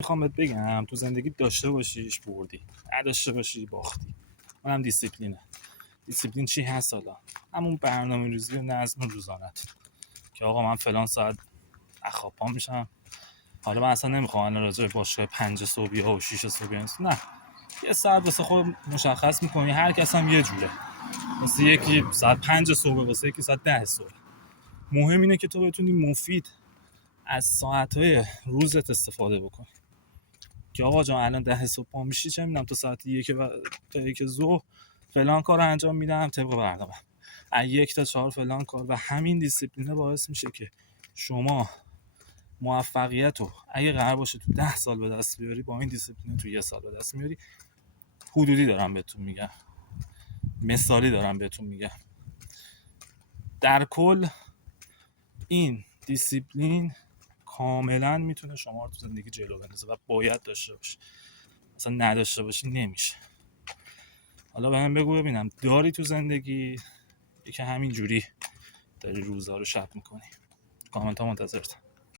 میخوام بهت بگم تو زندگی داشته باشیش بردی، نداشته باشی باختی. اونم دیسیپلینه. دیسیپلین چی هست حالا؟ همون برنامه‌ریزی و نظم روزانت که آقا من فلان ساعت اخواب پا میشم. حالا من اصلا نمیخوام الان راجع به باشگاه 5 صبحی ها و 6 صبحی نه، یه ساعت واسه خود مشخص میکنی. هر کس هم یه جوره، واسه یکی ساعت 5 صبح، واسه یکی ساعت 10 صبح. مهم اینه که تو بتونی مفید از ساعت‌های روزت استفاده بکنی. که آقا جان الان 10 صبح پا میشی، چه میدونم تا ساعت 1 تا 1 ظهر فلان کارو انجام میدم طبق برنامه، از 1 تا 4 فلان کار. و همین دیسیپلینه باعث میشه که شما موفقیت رو اگه قرار باشه تو 10 سال به دست بیاری، با این دیسیپلین تو 1 سال به دست میاری. حدودی دارم بهتون میگم، مثالی دارم بهتون میگم. در کل این دیسیپلین کاملا میتونه شما رو تو زندگی جلو بندازه و باید داشته باشی. مثلا نداشته باشی نمیشه. حالا به من بگو ببینم داری تو زندگی که همین جوری داری روزا رو شب میکنی؟ کامنت ها منتظرتم.